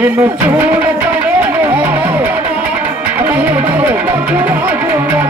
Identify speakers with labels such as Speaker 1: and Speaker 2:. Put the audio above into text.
Speaker 1: ਜਿਨੂੰ ਚੂਣ ਕਰੇ ਹੋ ਹੋ ਨਹੀਂ ਬਾਬੂ ਬਾਬੂ